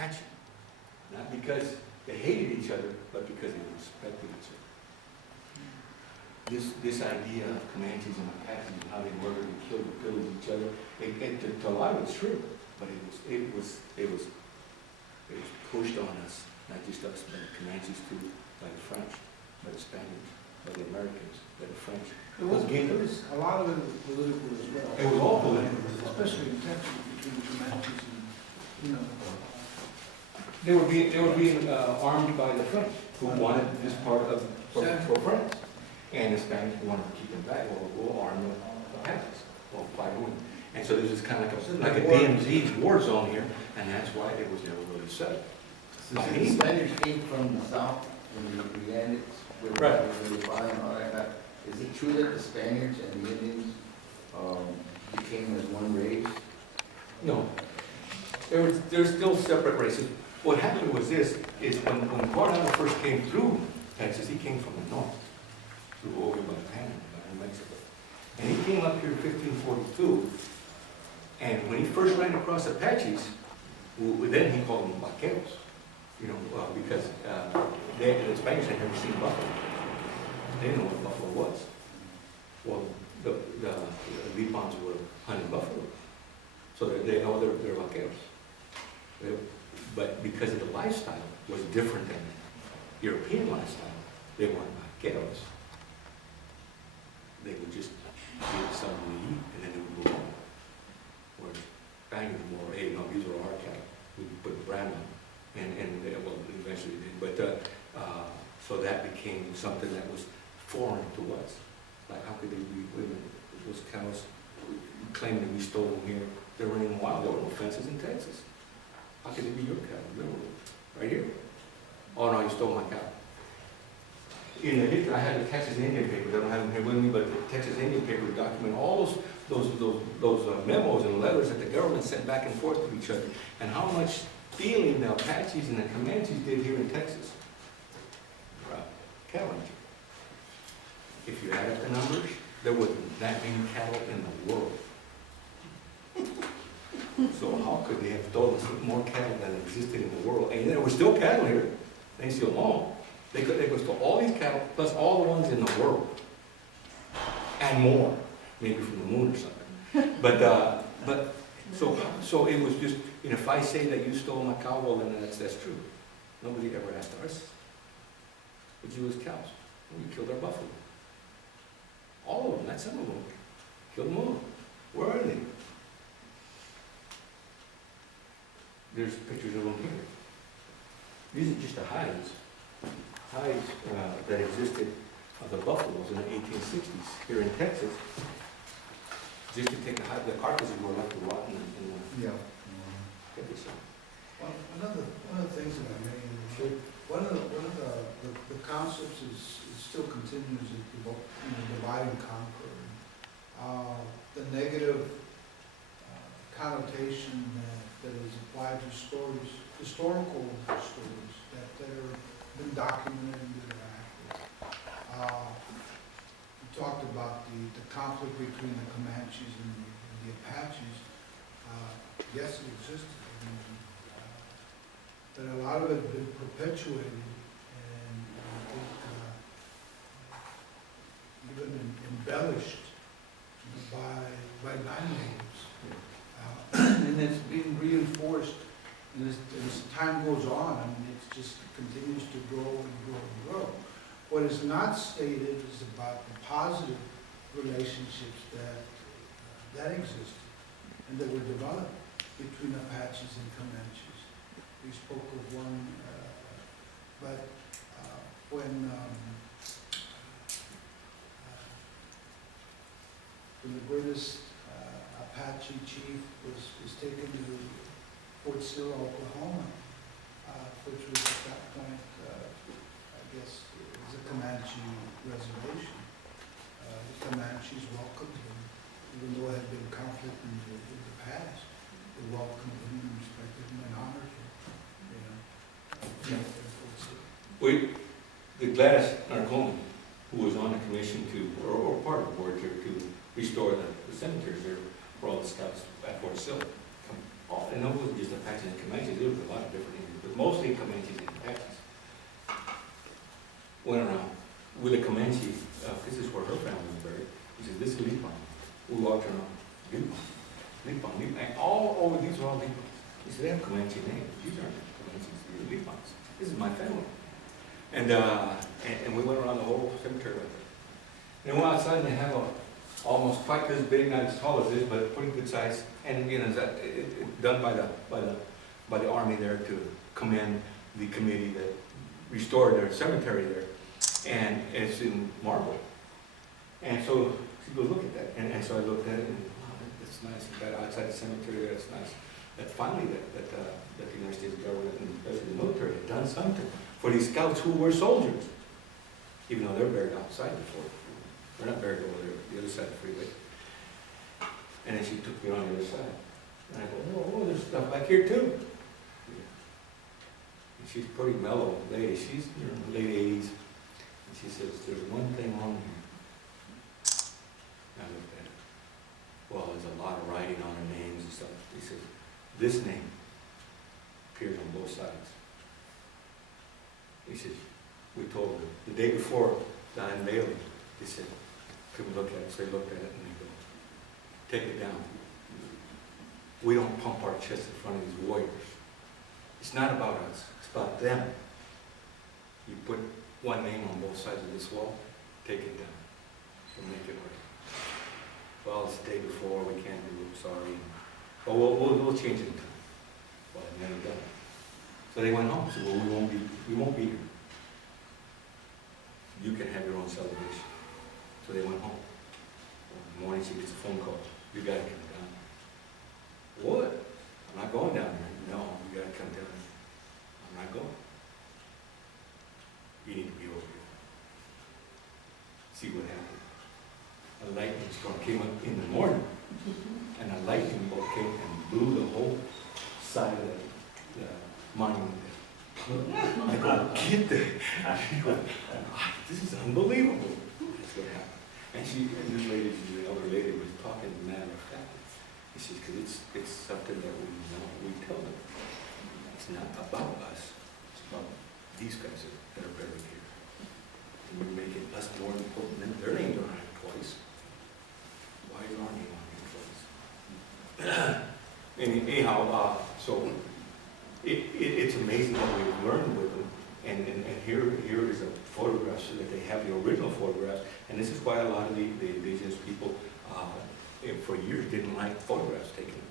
Apache. Not because they hated each other, but because they respected each other. This idea of Comanches and Apaches and how they murdered and killed and pillaged each other, a lot of it's true, but it was pushed on us, not just us, but the Comanches too, by the French, by the Spaniards, by the Americans, by the French. There was a lot of it was political as well. It was all political. Especially in Texas between the Comanches and, you know. They were being armed by the French, who wanted this part of for France. And the Spanish wanted to keep them back, we'll arm the Apaches, we'll fight them. And so this is kind of like a DMZ war zone here, and that's why it was never really settled. So the Spanish came from the south, when the Atlantic, Right. where the fire and all that. Is it true that the Spaniards and the Indians became as one race? No, there's still separate races. What happened was this, is when Carlile first came through Texas, he came from the north, through over by Panama, by Mexico. And he came up here in 1542, and when he first ran across Apaches, then he called them vaqueros, you know, because the Spanish had never seen buffalo. They didn't know what buffalo was. Well, the Lipans were hunting buffalo, so they know they're vaqueros. But because of the lifestyle was different than European lifestyle, they weren't vaqueros. They would just get something to eat and then they would move on. Whereas Spaniards were more, hey, no, these are our cattle. We put a brand on them. And they, well, eventually did. But so that became something that was foreign to us. Like, how could they be women? Those cows claiming that we stole them here. They were running wild. There were no fences in Texas. How could they be your cattle? They were right here. Oh no, you stole my cow. In the history, I have the Texas Indian papers. I don't have them here with me, but the Texas Indian papers document all those memos and letters that the government sent back and forth to each other, and how much stealing the Apaches and the Comanches did here in Texas. Cattle ranching. If you add up the numbers, there wasn't that many cattle in the world. So how could they have stolen more cattle than existed in the world? And there were still cattle here. They still long. They could steal all these cattle plus all the ones in the world, and more, maybe from the moon or something. But so it was just, you know, if I say that you stole my cow, well then that's true. Nobody ever asked us. But you as cows, we killed our buffalo. All of them, not some of them. Killed them all. Where are they? There's pictures of them here. These are just the hides that existed of the buffaloes in the 1860s here in Texas. Just to take the carcasses were left to rot in the Yeah. Well, one of the things that I made, one of the concepts is still continues to divide and conquer. The negative connotation that is applied to stories, historical stories that have been documented and that are accurate. We talked about the conflict between the Comanches and the Apaches. Yes, it existed. But a lot of it has been perpetuated and I think even embellished by non-natives. And it's being reinforced, and as time goes on, I mean, it just continues to grow and grow and grow. What is not stated is about the positive relationships that existed and that were developed between Apaches and Comanches. We spoke of one, but when the greatest Apache chief was taken to Fort Sill, Oklahoma, which was at that point, I guess, it was a Comanche reservation. The Comanches welcomed him, even though there had been conflict in the past. They welcomed him and respected him and honored him. the Gladys Narcone, who was on the commission or part of the board to restore the cemeteries there for all the scouts at Fort Sill, and it wasn't just Apaches and Comanches, there was a lot of different Indians, but mostly Comanches and Apaches. Went around with a Comanche, this is where her family was buried. He said, this is Lipan. We walked around, Lipan, and all over, these are all Lipans. He said, they have Comanche names. These aren't Comanches, these are Lipans. This is my family. And we went around the whole cemetery with it. And we went outside and they have almost quite this big, not as tall as this, but pretty good size. And done by the army there to commend the committee that restored their cemetery there. And it's in marble. And so she goes, look at that. And so I looked at it and wow, that's nice. That outside the cemetery there, it's nice. That finally that the United States government and especially the military had done something for these scouts who were soldiers, even though they're buried outside the fort. They're not buried over there, the other side of the freeway. And then she took me on the other side. And I go, oh, there's stuff back here too. And she's a pretty mellow lady. She's in her late 80s. And she says, there's one thing wrong here. And I looked at it. Well, there's a lot of writing on her names and stuff. He says, this name appears on both sides. He says, we told her, the day before the unveiling, he said, could we look at it? So they looked at it and they go, take it down. We don't pump our chest in front of these warriors. It's not about us, it's about them. You put one name on both sides of this wall, take it down, and make it right. Well, it's the day before, we can't do it, sorry. But we'll change it in time. Well, they never done it. So they went home, said, well, we won't be here. You can have your own celebration. So they went home. In the morning, she gets a phone call. You gotta come down. What? I'm not going down there. No, you gotta come down. I'm not going. You need to be over here. See what happened. A lightning storm came up in the morning, and a lightning bolt came and blew the whole side of the monument. I go, get there. This is unbelievable. That's what happened. And this lady, the elder lady, was talking matter of fact. He says, because it's something that we know, we tell them. It's not about us. It's about these guys that are buried here. And we're making us more important than their names are on it twice. Why is our name on here twice? Anyhow, so it's amazing what we've learned with them. And here is a photograph so that they have the original photographs. And this is why a lot of the indigenous people for years didn't like photographs taken.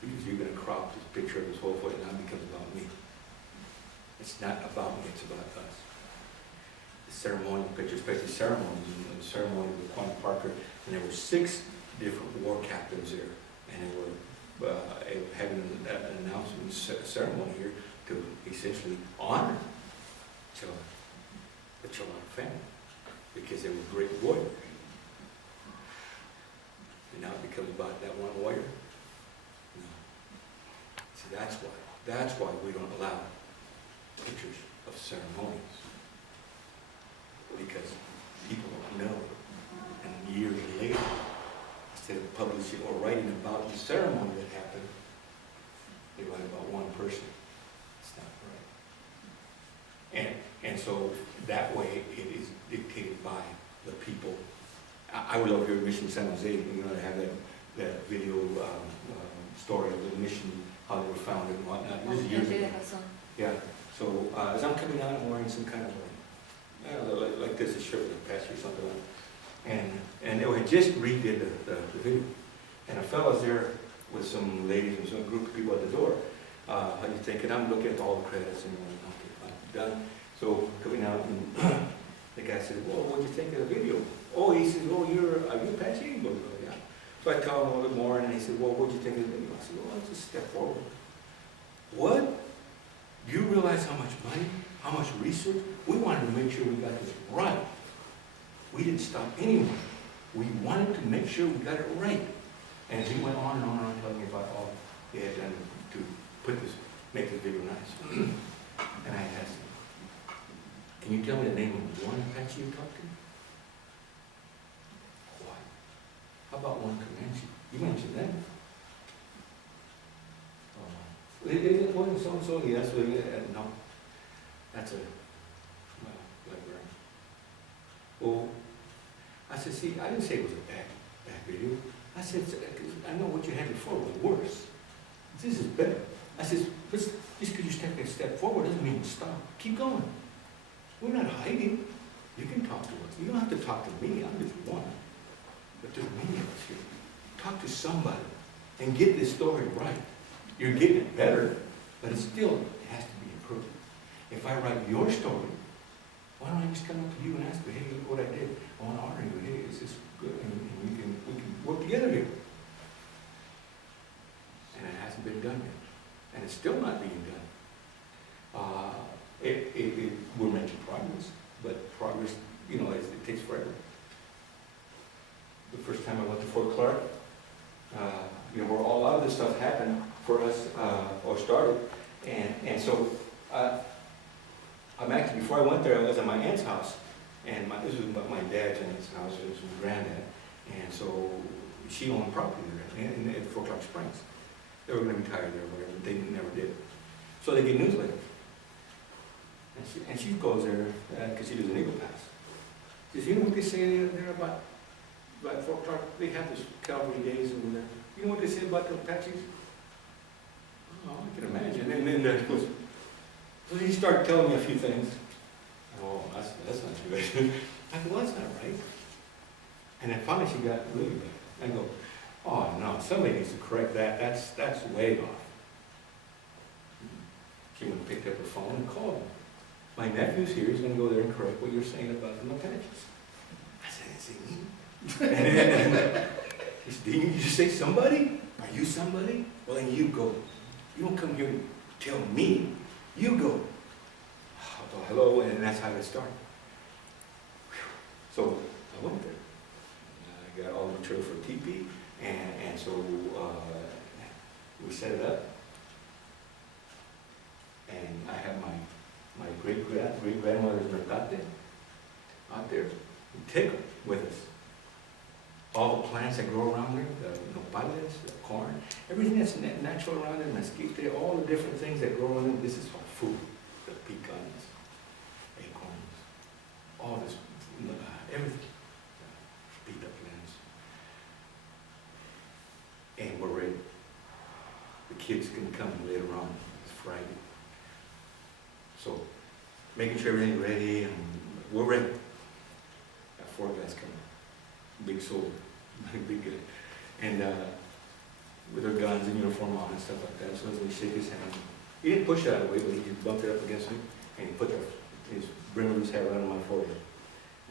Because you're going to crop this picture of this whole photo and now it becomes about me. It's not about me, it's about us. The ceremonial pictures, especially ceremonies, and the ceremony with Quan Parker, and there were 6 different war captains there. And they were having an announcement ceremony here to essentially honor the Chilano family, because they were great warriors. And now it becomes about that one warrior. No. See, that's why we don't allow pictures of ceremonies, because people don't know. And years later, instead of publishing or writing about the ceremony that happened, they write about one person. It's not right. And so that way it is dictated by the people. I would love to hear Mission San Jose, you know, to have that video story of the mission, how they were founded and whatnot. This is years ago. Yeah. So as I'm coming out, I'm wearing some kind of like this, a shirt with a patch or something like that. And they had just redid the video. And a fellow's there with some ladies and some group of people at the door. How you thinking? I'm looking at all the credits and I'm done. So coming out, and the guy said, well, what'd you think of the video? Oh, he said, oh, are you Apache? He goes, oh, yeah. So I tell him a little bit more, and he said, well, what'd you think of the video? I said, well, let's just step forward. What? Do you realize how much money, how much research? We wanted to make sure we got this right. We didn't stop anyone. We wanted to make sure we got it right. And he went on and on and on telling me about all he had done to make this video nice. And I asked him, can you tell me the name of one Apache you talked to? Why? How about one Comanche? You mentioned them. so-and-so, yeah, that's what, no, that's a, well, librarian. Well, I said, see, I didn't say it was a bad video. I said, I know what you had before was worse. This is better. I said, just because you take a step forward doesn't mean you stop. Keep going. We're not hiding. You can talk to us. You don't have to talk to me. I'm just one. But there's many of us here. Talk to somebody and get this story right. You're getting it better, but it still has to be improved. If I write your story, why don't I just come up to you and ask you, hey, look what I did. I want to honor you. Hey, is this good? And we can work together here. And it hasn't been done yet. And it's still not being done. We're making progress, but progress, you know, it takes forever. The first time I went to Fort Clark, you know, where a lot of this stuff happened for us, or started, and so I'm actually, before I went there, I was at my aunt's house, and this was my dad's aunt's house, it was my granddad, and so she owned property there in Fort Clark Springs. They were going to retire there or whatever, but they never did. So they get newsletters. And she goes there, because she does an Eagle Pass. She says, you know what they say there about Fort Clark? They have this Calvary Days over there. You know what they say about the Apaches? Oh, I can imagine. And then so he started telling me a few things. Oh, that's not true. I go, well, that's not right. And then finally she got really bad. I go, oh no, somebody needs to correct that. That's way off. She went and picked up her phone and called him. My nephew's here, he's going to go there and correct what you're saying about the Apaches. I said, is it me? And he said, didn't you just say somebody? Are you somebody? Well, then you go. You don't come here and tell me. You go. Oh, hello, and that's how it started. So I went there. I got all the material for TP, and so we set it up. And I have my great-grandmother's metate out there. We take them with us. All the plants that grow around there, the nopales, the corn, everything that's natural around there, mesquite, all the different things that grow around there, this is for food. The pecans, acorns, all this, everything. Pita plants. And we're ready. The kids can come later on. It's Friday. So, making sure everything's ready, and we're ready. Got 4 guys coming. Big soldier, big guy. And with their guns and uniform on and stuff like that. So as we shake his hand, he didn't push it out of the way, but he just bumped it up against me, and he put his brim of his hat right on my forehead.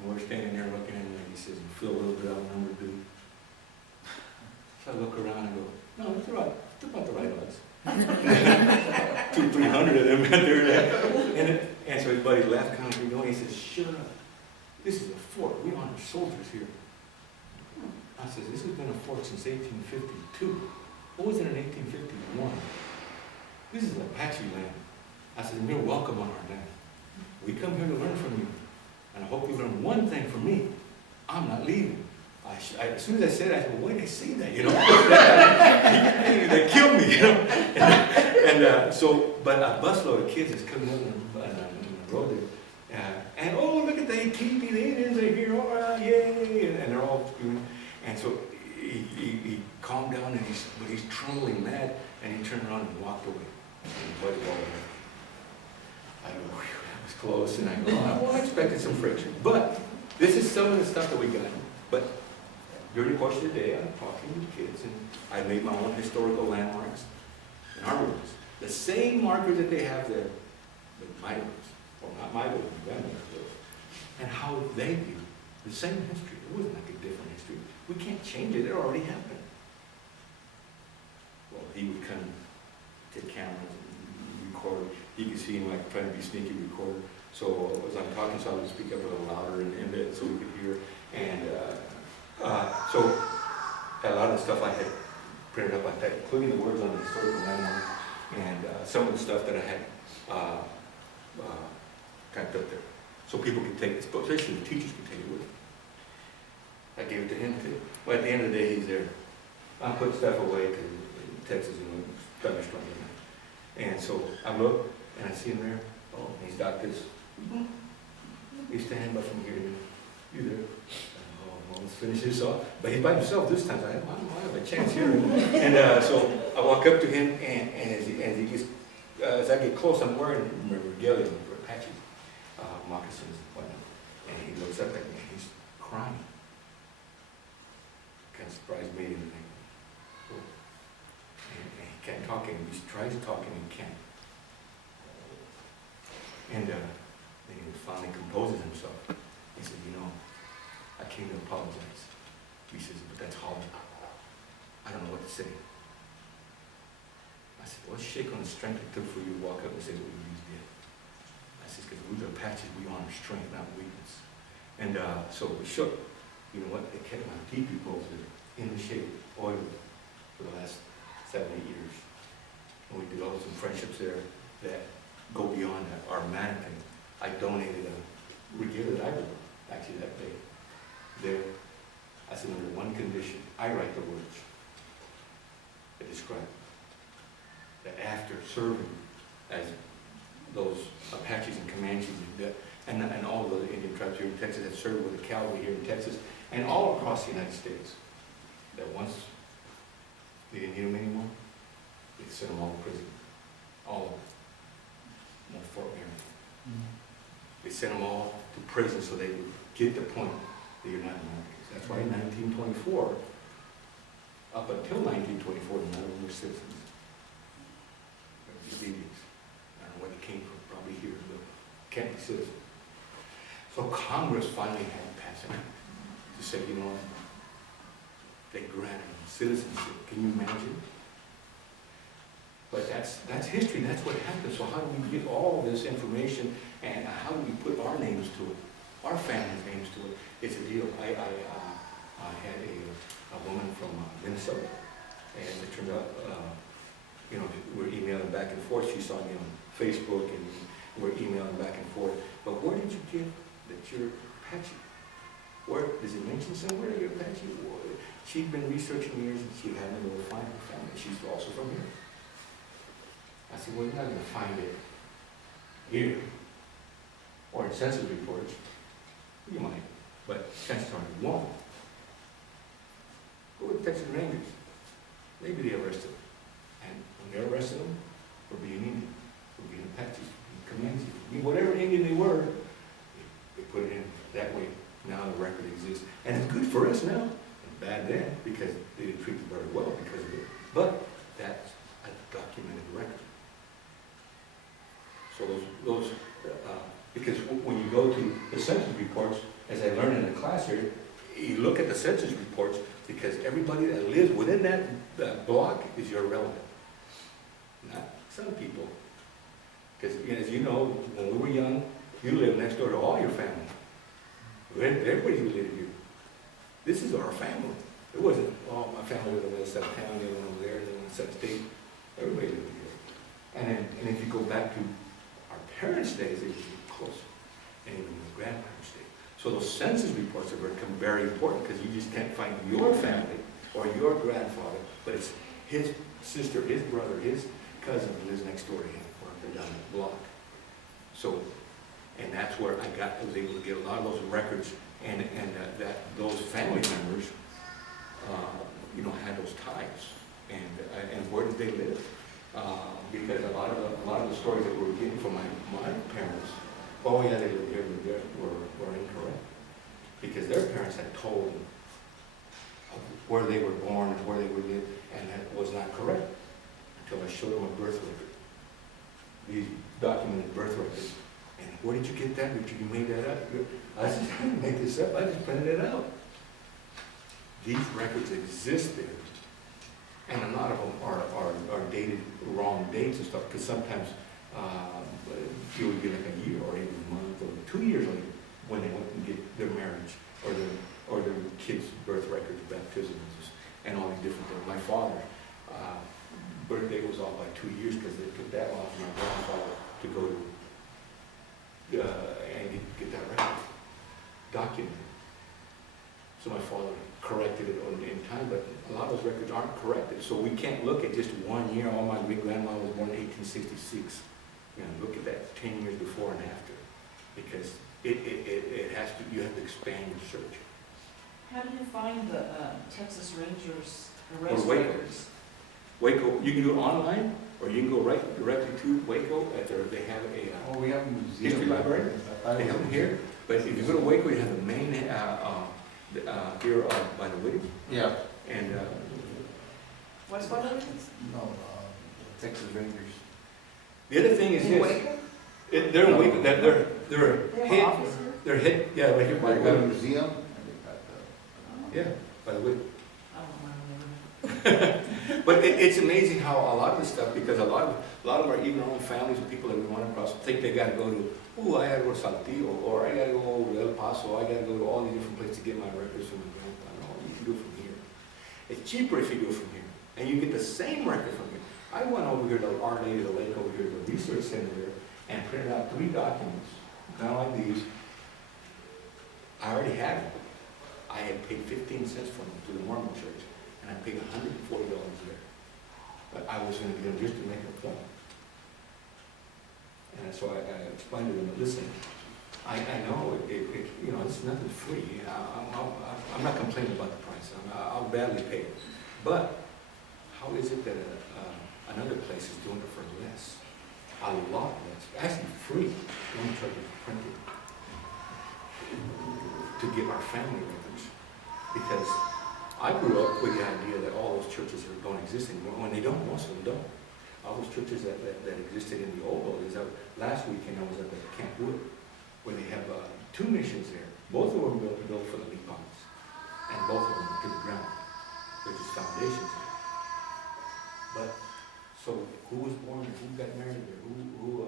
And we're standing there looking at him, and he says, you feel a little bit outnumbered, dude. So I look around and go, no, it's right. It's about the right odds. 200-300 of them out there. And so his buddy laughed kind of going. He says, shut up. This is a fort. We honor soldiers here. I said, this has been a fort since 1852. What was it in 1851? This is Apache land. I said, you're welcome on our land. We come here to learn from you. And I hope you learn one thing from me. I'm not leaving. As soon as I said that, I said, well, why did they say that, you know? They killed me, you know? But a busload of kids is coming up on the road there. And, oh, look at the ATP, the Indians are here, all right, yay! And they're all doing. And so he calmed down, and he's trembling mad, and he turned around and walked away. And I go, whew, that was close, and I go, oh, well, I expected some friction. But this is some of the stuff that we got. But during the course of the day, I'm talking to the kids, and I made my own historical landmarks in our rooms. The same markers that they have there, but my rooms, or not my rooms, my grandmother's rooms, and how they view the same history. It wasn't like a different history. We can't change it. It already happened. Well, he would come, take cameras, and record. You could see him like trying to be sneaky recorder. So as I'm talking, so I would speak up a little louder and so we could hear. And so a lot of the stuff I had printed up like that, including the words on the historical landmark, and some of the stuff that I had typed up there. So people could take it, especially the teachers could take it with them. I gave it to him too. Well, at the end of the day, he's there. I put stuff away because Texas, you know, thunderstorm. And so I look, and I see him there, oh, and he's got this, he's standing by from here, you there? Oh, well, let's finish this off. But he's by himself this time, so I have a chance here. And so I walk up to him, and as he gets, as I get close, I'm wearing regalia for Apache, moccasins and whatnot. And he looks up at me, and he's crying. Kind of surprised me, and he can't talk anymore. He tries talking and can't. And then he finally composes himself. He said, you know, I came to apologize. He says, but that's hard. I don't know what to say. I said, well, shake on the strength it took for you to walk up and say what you did. I said, because we're the Apaches, we honor strength, not weakness. And so we shook. You know what? They kept my teepee poles in the shade, oiled, for the last 7, 8 years. And we developed some friendships there that go beyond that. Our mannequin, I donated a regalia that I wrote, actually that day. There, I said, under one condition, I write the words that describe that after serving as those Apaches and Comanches and all of the Indian tribes here in Texas that served with the cavalry here in Texas and all across the United States, that once they didn't need them anymore, they sent them all to prison. All of them. More Fort Marion. They sent them all to prison so they would get the point that you're not Americans. That's why in 1924, up until 1924, none of them were citizens. They were just Indians. I don't know where they came from, probably here, but can't be citizens. So Congress finally had to pass an act to say, you know, they granted them citizenship. Can you imagine? But that's history, that's what happened. So how do we get all this information and how do we put our names to it, our family's names to it? It's a deal. I had a woman from Minnesota, and it turned out, you know, we're emailing back and forth. She saw me on Facebook, and we're emailing back and forth. But where did you get that you're Apache? Where, does it mention somewhere that you're Apache? She'd been researching years, and she hadn't been able to find her family. She's also from here. I said, well, you're not going to find it here or in census reports. You might, but chances are you won't. Go with the Texas Rangers. Maybe they arrested them. And when they arrested them for being Indian, for being Apache, for being Comanche, whatever Indian they were, they put it in that way. Now the record exists. And it's good for us now. And bad then, because they didn't treat them very well because of it. But that's a documented record. So because when you go to the census reports, as I learned in the class here, you look at the census reports because everybody that lives within that block is your relative, not some people. Because as you know, when we were young, you lived next door to all your family. Everybody who lived here. This is our family. It wasn't, oh, my family lived on the other side of town, the other one over there, the other one on the side of state. Everybody lived here. And if you go back to parents' days, they were closer, and even the grandparents' days. So those census reports have become very important because you just can't find your family or your grandfather, but it's his sister, his brother, his cousin who lives next door to him, or up and down the block. So, and that's where I was able to get a lot of those records, and that those family members, you know, had those ties, and where did they live? Because a lot of the stories that we were getting from my parents, oh yeah, they lived here, were incorrect. Because their parents had told them of where they were born and where they would live, and that was not correct until I showed them a birth record. These documented birth records. And where did you get that, Richard? You made that up? I said, I didn't make this up, I just printed it out. These records exist there. And a lot of them are dated wrong dates and stuff, because sometimes it would be like a year or even a month or 2 years later when they went and get their marriage or their kids' birth records, baptisms, and all these different things. My father's birthday was off by 2 years because they took that off my grandfather to go to and get that record documented. So my father corrected it in time, but a lot of those records aren't corrected. So we can't look at just 1 year. Oh, my great-grandma was born in 1866. You know, look at that 10 years before and after, because it has to, you have to expand your search. How do you find the Texas Rangers Or arrest Waco. records? Waco, you can do it online, or you can go directly to Waco. They have a Oh, we have a museum. history library. They have them here. But if you go to Waco, you have the main here by the way. Yeah. And What's one of it? No, Texas Rangers. the other thing is In this. Waco? They're in Waco. They're They have hid. an office here? They're hid. Yeah, right here by They the got a way. museum, and they got the. Yeah, by the way. I don't remember. But it's amazing how a lot of this stuff, because a lot of them are even our own families and people that we run across think they gotta go to, oh, I gotta go to Saltillo, or I gotta go to El Paso, I gotta go to all these different places to get my records from my grandpa. No, you can do it from here. It's cheaper if you do it from here, and you get the same record from here. I went over here to Our Lady of the Lake over here to the research center there and printed out 3 documents, kind of like these. I already had them. I had paid 15 cents for them to the Mormon church, and I paid $140 there. But I was going to get them just to make a point. And so I explained to them, listen, I know you know, it's nothing free. I'm not complaining about the price. I'll badly pay it. But how is it that another place is doing it for less? A lot less. Actually free. One church is printed to get our family records. Because I grew up with the idea that all those churches don't exist anymore. When they don't, most of them don't. All those churches that existed in the old buildings. Last weekend I was at the Camp Wood, where they have 2 missions there. Both of them were built for the Lipans, and both of them to the ground. They're just foundations there. But so who was born there? Who got married there? Who